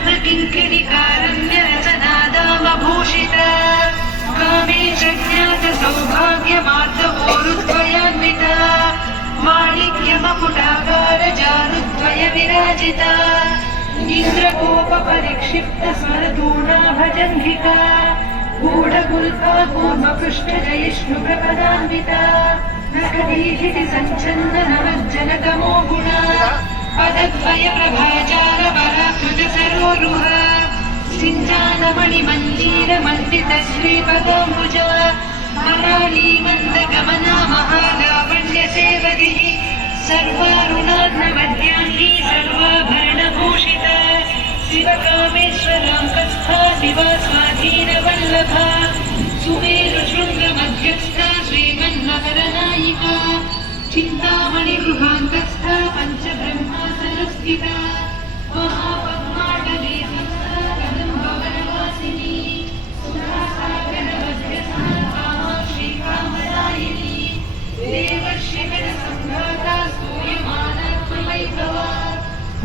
रत्नकिङ्किणिकारण्यरचनादामभूषित कामे जज्ञातसौभाग्यमार्दवोरुद्वयान्विता माणिक्यमकुटाकार जानुद्वय विराजिता इन्द्रकोपपरिक्षिप्त स्मरतूणाभजङ्घिका गूढगुल्फा कूर्मपृष्ठजयिष्णुप्रपदान्विता नखदीहिति सञ्चन्न नवज्जनतमो गुणा पदद्वय प्रभाचार पराकृत सरोरुह सिञ्जानमणिमञ्जीर मण्डित श्रीपदाम्बुजा मराली मन्दगमना महालावण्य सेवगिः सर्वारुणार्णवद्याङ्गी सर्वाभरणभूषिता शिवकामेश्वराङ्कस्था शिवा स्वाधीनवल्लभा सुमेरुशृङ्गमध्यस्था श्रीमन्नगरनायिका चिन्तामणिगृहान्तस्था पञ्चब्रह्मासनस्थिता महापद्माटले संस्था कदम्बवनवासिनी सुधासागरमध्यस्था कामाक्षी कामदायिनी देवर्षिखरसम्भ्राता स्तूयमानात्मवैभवा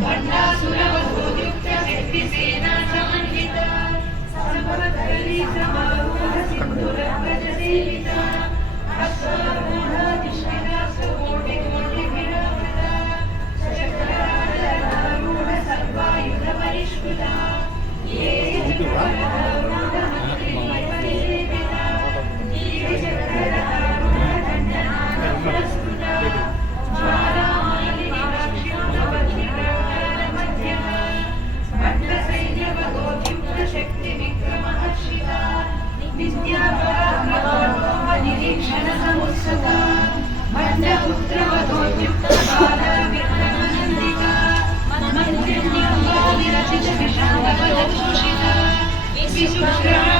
भण्डासुरवधूयुक्तशक्तिसेना समन्विता सर्वकर्ली समारूढ सिन्धुरव्रजसेविता अश्वारूढाधिष्ठिता स्वकोटिकोटिभिरावृता चक्रराजरूढ सर्वायुधपरिष्कृता ये चक्ररारूढमन्त्रिमयपरिसेविता ये चक्ररारूढ दण्डनाथपुरस्कृता शक्तिविक्रमहर्षिता निरीक्षणसमुत्सुका मण्डपुत्रवधोद्युक्तबालाविक्रमनन्दिता मन्त्रिण्यविरचितविशालपदभूषिता विशुक्रा